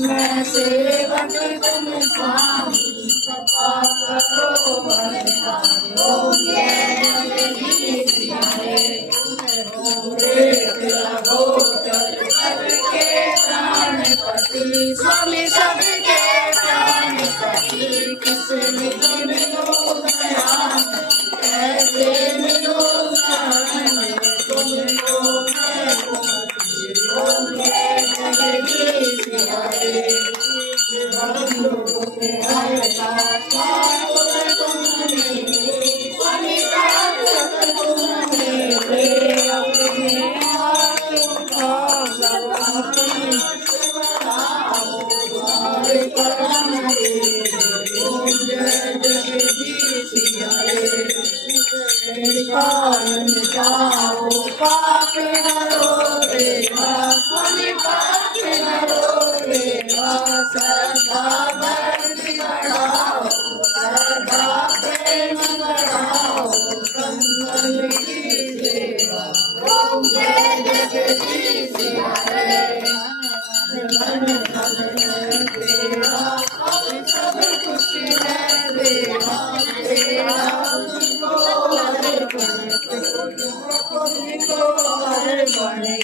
मैं सेवक तुम स्वामी कृपा करो बलिदानी। ओम जय जगदीश हरे। सबके प्राणपति स्वामी सबके प्राणपति किस मिलो दयाल कैसे मिलो शरण तुमको मैं ओम जय जगदीश हरे। जाओ पाप हरो देवा स्वामी पाप हरो देवा सदा भक्ति बढ़ाओ सदा प्रेम बढ़ाओ संतन की सेवा। ओम जय जगदीश हरे। मन धन तेरा अब सब कुछ है देवा तेरा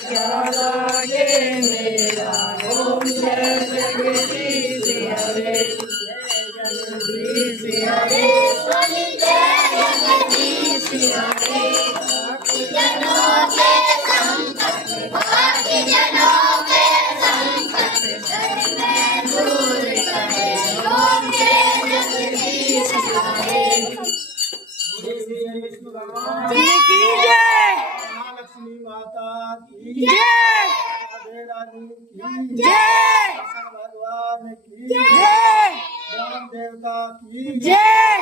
क्या लागे मेरा। ओम जय जगदीश हरे। जगदीश हरे स्वामी जय जगदीश हरे। जनों के संकट भक्ति जनों के संकट सब दूर करे। ओम जय जगदीश हरे। लक्ष्मी माता की जय। रानी की जय। भगवान की जय। ग्राम देवता की जय।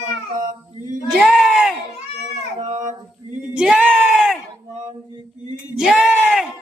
माता की जय। महाराज की जय। हनुमान जी की जय।